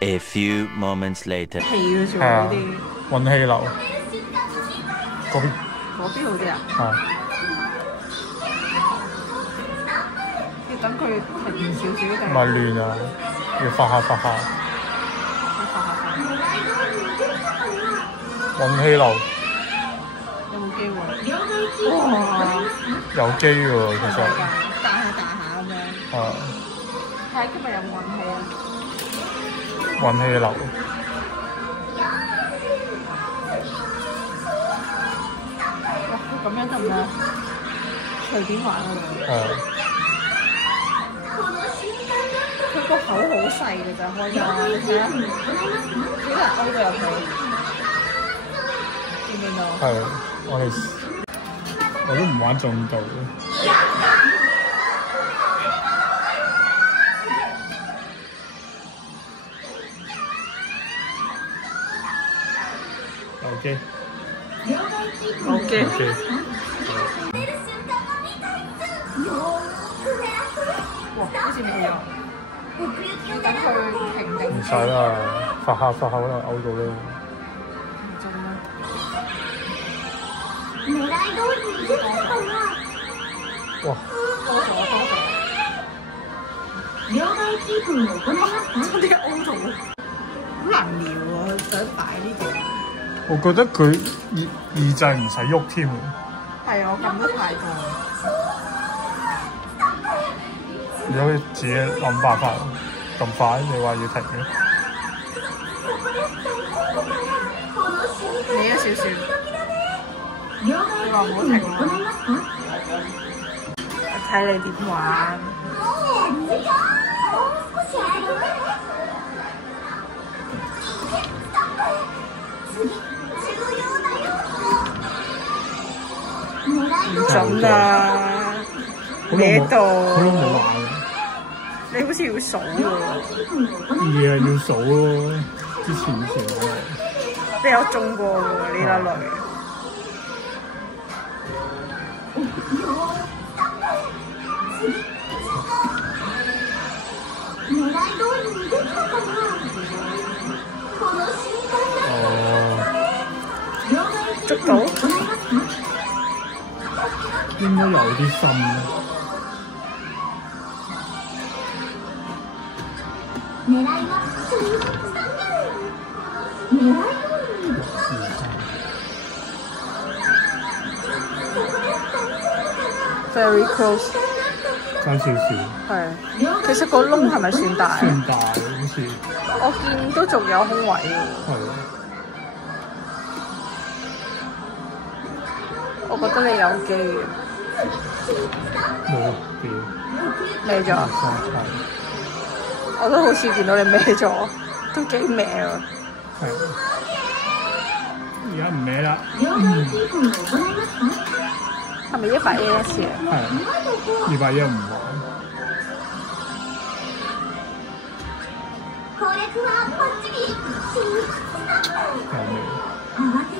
A few moments later， 氣嘅啫喎，係啊呢啲運氣流嗰邊嗰邊好啲啊，係要等佢停少少定唔係亂啊，要發下發下運氣流有冇機會？哇！有機喎，其實彈下咁樣。係睇下今日有冇運氣啊！運氣流哇！咁樣得唔得？隨便玩喎。係佢個口好細嘅咋，開咗你睇下，幾多人勾到入去？見唔見到？係我都唔玩重度嘅。OK OK。 OK， 哇！好似冇有，等佢停定唔使啦，發下發下可能嘔到啦。就咁樣。哇！多咗。差啲勾到，好難撩喎，想擺呢度。我覺得佢耳仔唔使喐添喎。係啊，我撳得太過。你可以自己諗辦法咁快，你話要停嘅。你一少少，你話唔好停啊！睇你點玩。唔準啊！你喺度，好耐冇玩啦。你好似要數喎。嘢係要數咯，之前我你有中過喎呢一類。捉到？應該有啲深。Very close。爭少少。係。其實個窿係咪算大啊？算大好似。我見都仲有空位喎。係。我覺得你有機嘅。冇機。歪咗。我都好似見到你歪咗，都幾歪啊！係。而家唔歪啦。係咪100 AS 啊？係。210唔玩。係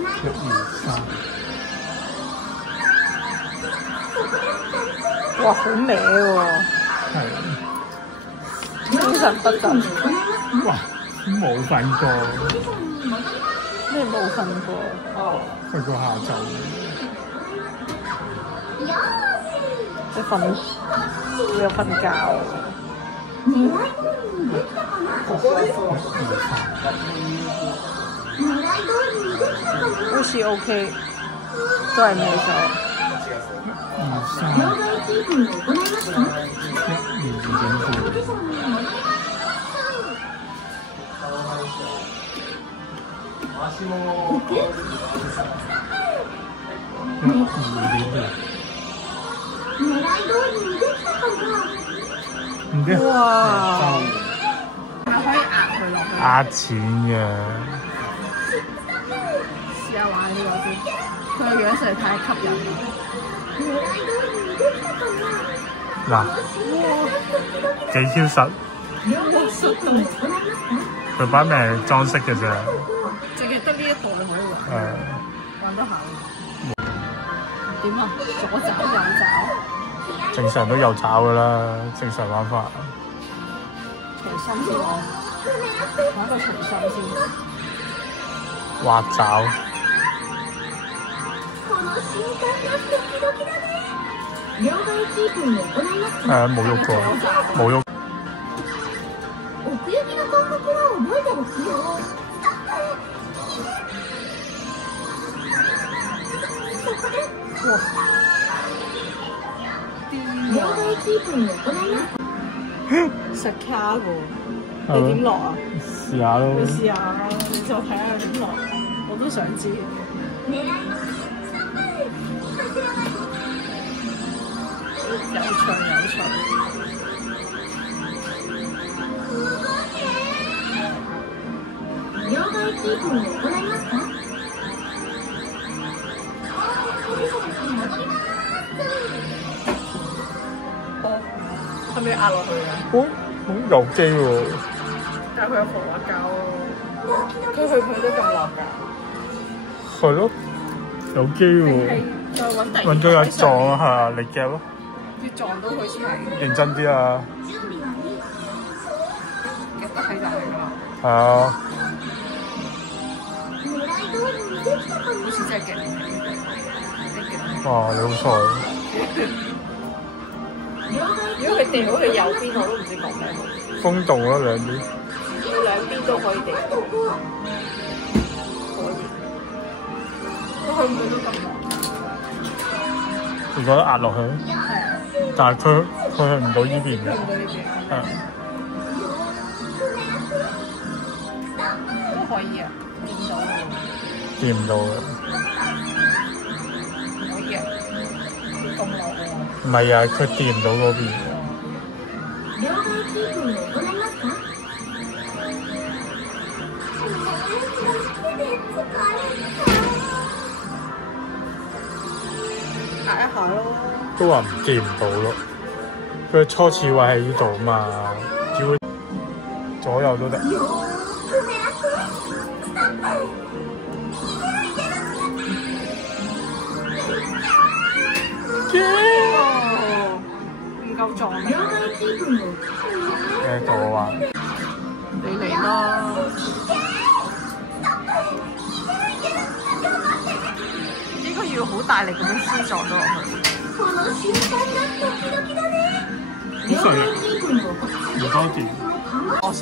咪？1、2、3。哇，好歪喎！係。精神不振。哇！冇瞓過。咩冇瞓過？瞓過下晝。你有瞓覺？好似 OK， 都係歪咗。哇！係咪可以壓佢落去？壓錢嘅。試下玩呢個先，佢個樣實在太吸引啦。嗱，幾 Q 實。佢把命係裝飾嘅啫。淨係得呢一度你可以玩。玩得下。點啊？左爪右爪？正常都有爪㗎啦，正常玩法。其實先玩。玩個重心先。滑爪。冇喐過，冇喐。奥行きの感覚は覚えてますよ。そこで両替キープに行います。實卡喎，你點落啊？試下咯。你試下啦，你就睇下佢點落，我都想知。有趣有趣。両替キープに行いますか？係咪要壓落去啊？有機喎。但係佢有防滑膠咯，佢都咁滑㗎。係咯，有機喎。再揾第二揾咗有撞啊，係啊，你夾咯。要撞到佢先係。認真啲啊！夾得喺就係㗎啦。係啊。好似真係夾。哇！你好彩。如果佢掉到去右邊，我都唔知講咩好。風動咯，兩邊。佢兩邊都可以掉到。可以。佢去唔去到咁耐？你覺得壓落去？係啊。但係佢去唔到呢邊嘅。去唔到呢邊。係。都可以啊，見到。見唔到嘅。可以啊。咁耐喎。唔係啊，佢掂唔到嗰邊。両替キープに行いますか？壓一下咯。都話唔掂唔到咯，佢初始位喺呢度嘛，只會左右都得。唔夠撞啊！到啊！你嚟啦！應該要好大力咁樣先撞到落去。好細啊！唔多電。我食。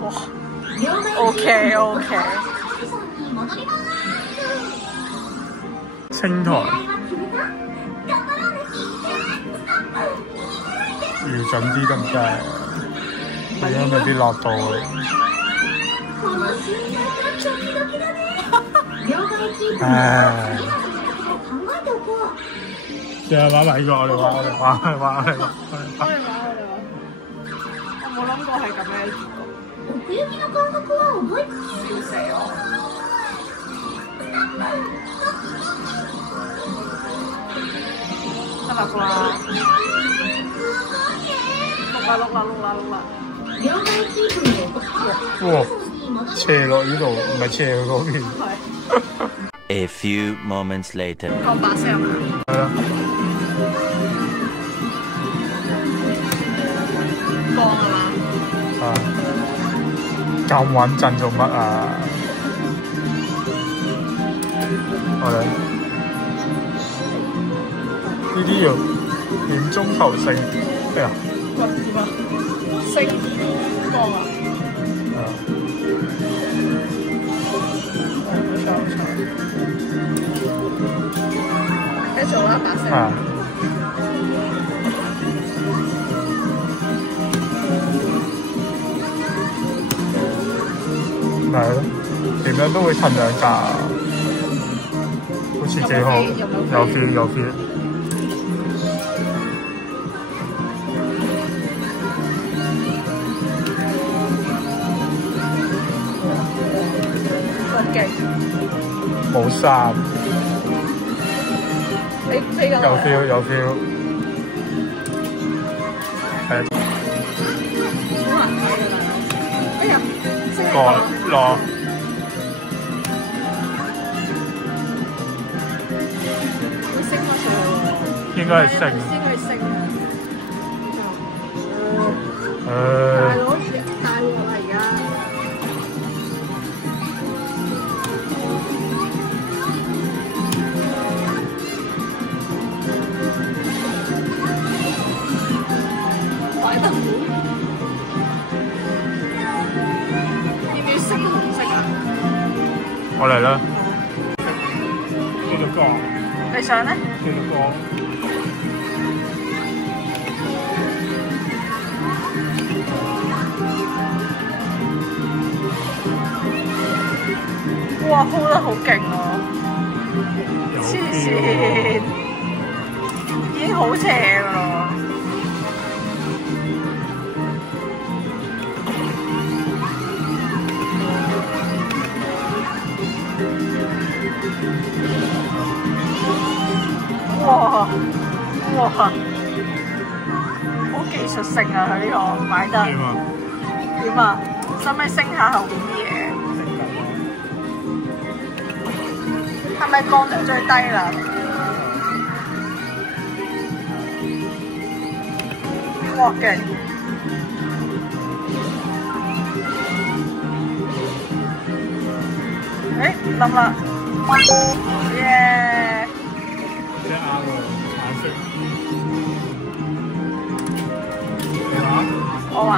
哇 ！OK OK。青台。要準啲得唔得？咁樣未必落到。唉。試下玩埋呢個，我哋玩。我冇諗過係咁樣結果。笑死我！得啦啩？碌啦！哇！斜落呢度，唔係斜去嗰邊。A few moments later。講把聲啊！係啊。光啊嘛！啊！咁穩陣做乜啊？我哋呢啲要點中求勝咩啊？點啊？升光啊！好彩！繼續啦，把聲。係咯，點樣都會襯兩格，好似幾好，有 feel。勁！冇散。你飛緊落嚟。有 feel。係。哎呀！落。乜水喎？應該係升。應該係升啊！大佬大鑊啊！而家擺得好，要唔要升紅色啊？我嚟啦。呢個歌。你想咧？呢個歌。哇，hold 得好勁喎！黐線，已經好斜㗎咯。哇哇，好技術性啊！佢呢個擺得點啊？使唔使升下後邊啲嘢？係咪降到最低啦？哇勁！誒冧啦！耶！即係啱喎，橙色。你話？我話。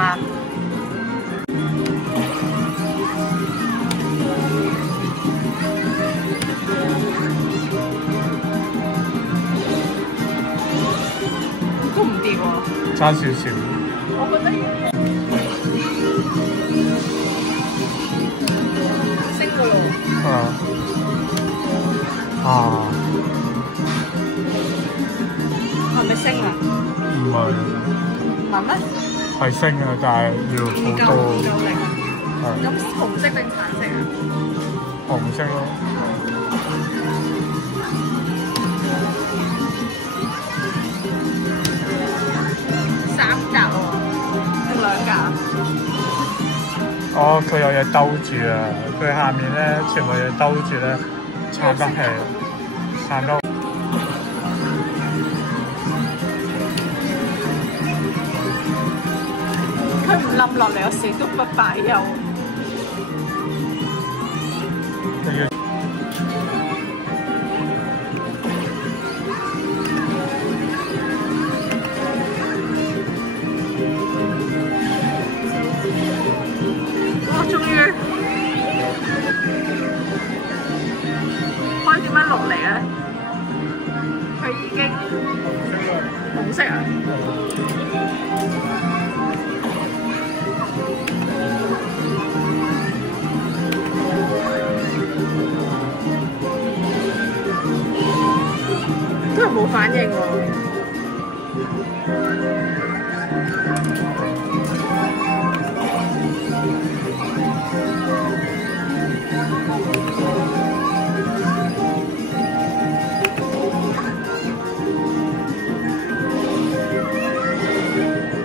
都唔掂喎，差少少。我覺得升㗎咯。係咪升啊？唔係。唔係咩？係升啊，但係要好多。唔夠力。係。咁紅色定橙色啊？紅色咯。3格喎，定2格？哦，佢有嘢兜住啊！佢下面咧全部嘢兜住咧，撐得起，撐得。佢唔冧落嚟，我死都不擺休。終於開點樣落嚟咧？佢已經紅色啊！都係冇反應喎。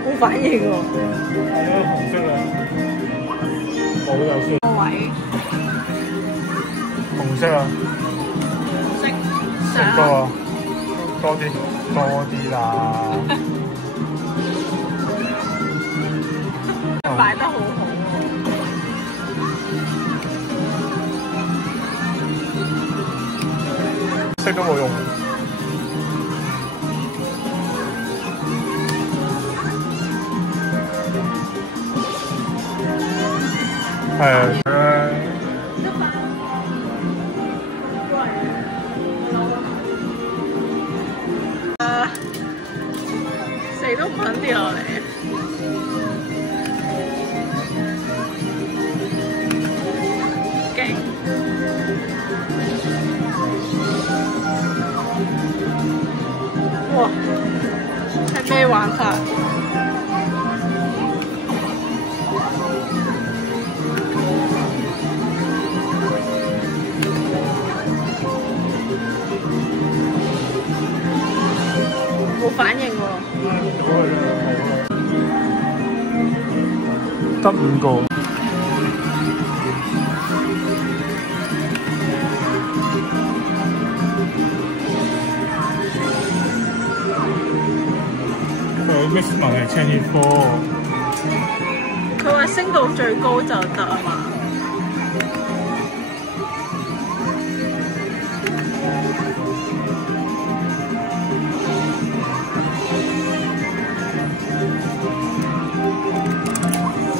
冇反應喎。係咯，紅色啦，冇就算。個位。紅色啊。紅色。食多啊！多啲，多啲啦。擺得好好喎。色都冇用。係啊。死都唔肯跌落嚟。勁！哇！係咩玩法？冇反應喎。得5個。maximum 係74，佢話升到最高就得啊嘛。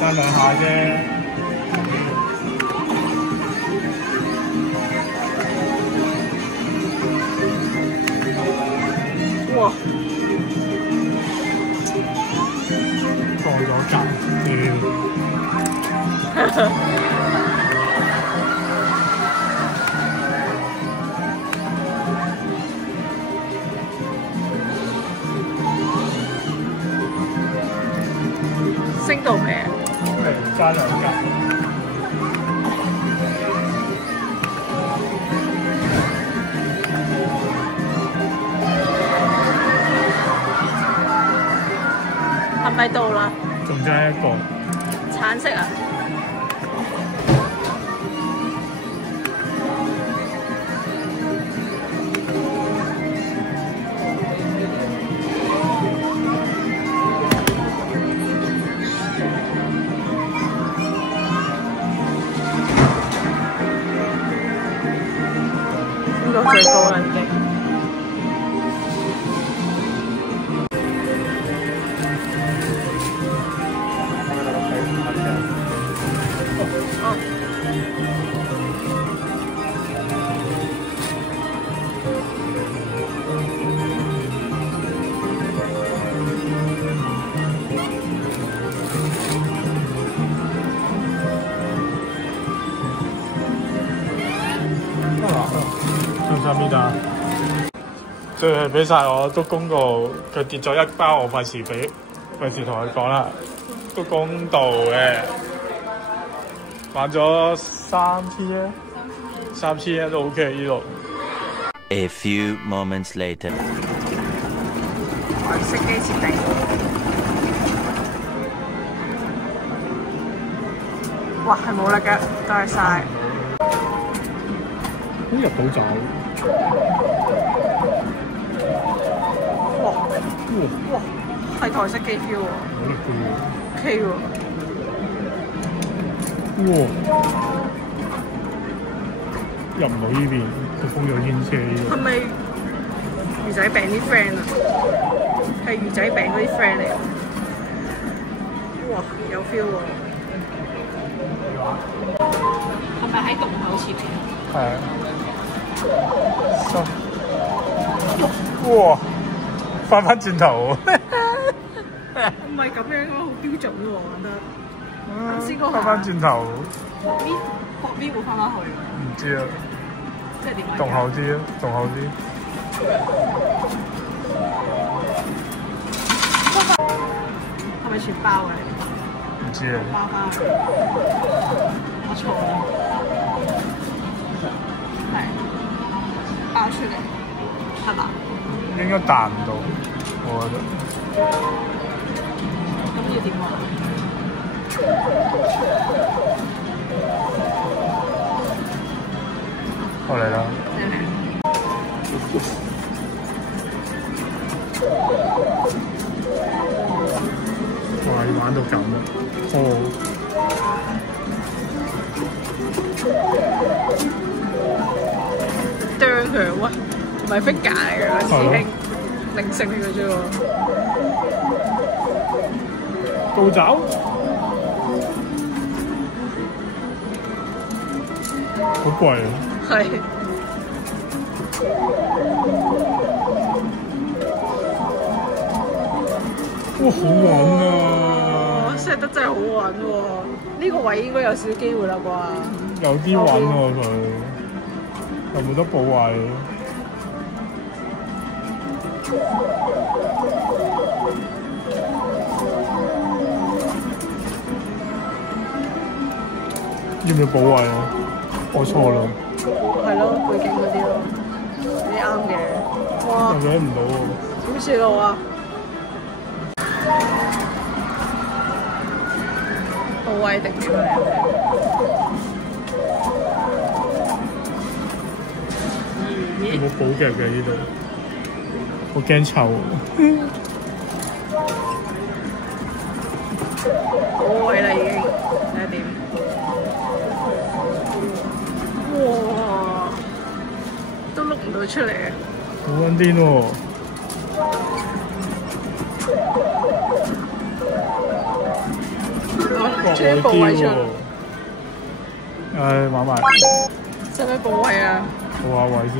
爭兩下啫。哇！過咗格，升到未啊？爭兩格。係咪到啦？仲爭一個。橙色啊！升到最高啦已經。上邊啊！最係俾晒我都公告，佢跌咗一包，我費事同佢講啦，都公道嘅。玩咗3T都 OK 呢度。A few moments later. 熄機設定。哇，係冇力嘅，多謝晒。都入到酒。哇，係台式機 feel 喎。冇力嘅喎。OK 喎。哇！入唔到呢邊，佢封咗牽車呢度。係咪魚仔餅啲 friend 啊？係魚仔餅嗰啲 friend 嚟。哇，有 feel 喎。係咪喺洞口前面？係啊。哇！翻轉頭喎。唔係咁樣咯，好標準喎，我覺得。啱先嗰下翻轉頭。邊會翻返去？唔知啊。即係點啊？動後啲啊，動後啲。係咪全包嘅？唔知啊。包翻去。我錯啦。係。包出嚟，係嘛？應該彈唔到，我覺得。咁要點啊？我嚟啦。哇！要玩到咁啊！啄佢喂，唔係 figure 嚟㗎，師兄，零食嚟嘅啫喎。倒爪。好貴啊！係。哇！好玩啊！set 得真係好玩喎！呢個位應該有少少機會啦啩。有啲玩喎佢，又冇得保位。要唔要保位啊？我錯啦。係咯，背景嗰啲咯，你啱嘅。哇！又攞唔到喎。點算好啊？保位定點啊？有冇保夾嘅呢度？我驚臭。好位啦已經，睇下點？哇！都碌唔到出嚟啊！好撚癲喎！出啲部位出嚟，唉，玩埋，使唔使部位啊？報下位先。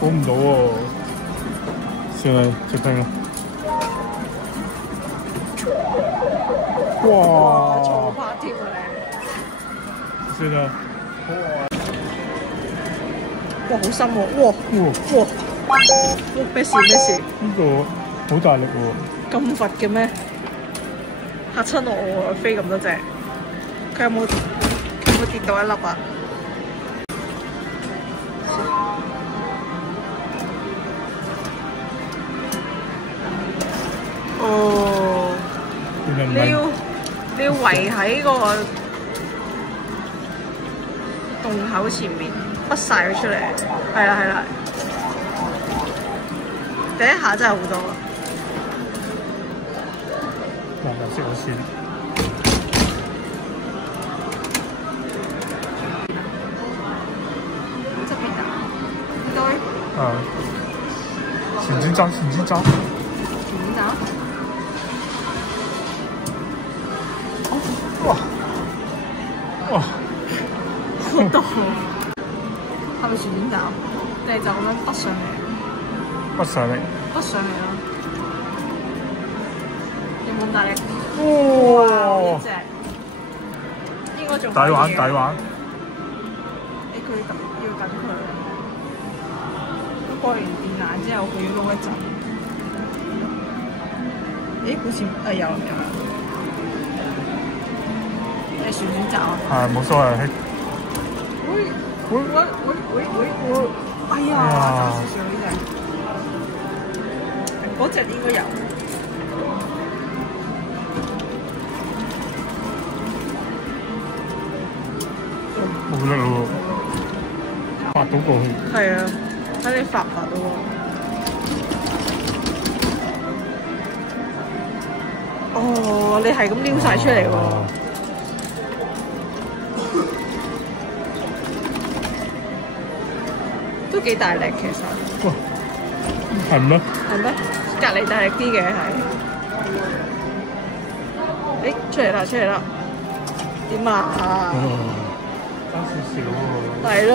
估唔到喎，算啦，直拼啦。哇！錯拍添啊算啦。你！哇，好深喎！哇！咩事？呢個好大力喎。咁罰嘅咩？嚇親我喎！飛咁多隻，佢有冇跌到一粒啊？哦，你要圍喺個洞口前面，畢晒佢出嚟。係啦，第一下真係好多。慢慢食咗先。這邊的，對。啊。前進走。哇！好多，係咪旋轉爪？定係就咁樣北上嚟？北上嚟咯。有冇咁大力？哇！一隻，應該仲抵玩。佢要等佢。過完電眼之後，佢要撈一陣。好似有。旋轉爪啊！係冇所謂。喂！哎呀！少少呢隻，嗰隻應該有。冇力咯喎，發到過去。係啊，睇你發唔發到喎。哦，你係咁撩晒出嚟喎。都幾大力其實。哇！係咩？隔離大力啲嘅係。出嚟啦！點啊？爭少少喎。係咯。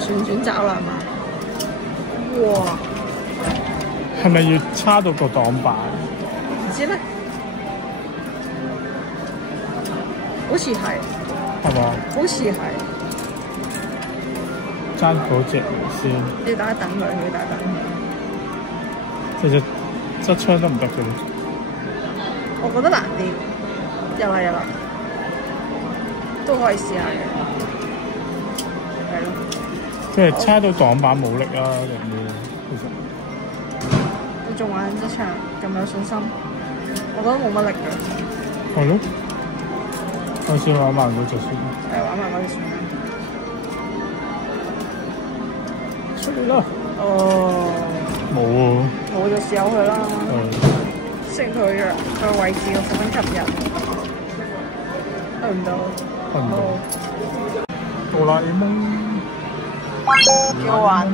旋轉爪啦係嘛？哇！係咪要叉到個擋板？唔知咧。好似係，係嘛？好似係。爭嗰隻先。你等一等佢，其實側槍得唔得嘅咧？我覺得難啲。有啦，都可以試下嘅。係咯。即係叉到擋板冇力啊！定咩？其實。你仲玩側槍咁有信心？我覺得冇乜力嘅。係咯。我先玩埋嗰隻先。係玩埋嗰隻算啦。出嚟啦！哦。冇喎。冇就試下佢啦。雖然佢個位置十分吸引，去唔到。哆啦 A 夢。幾好玩。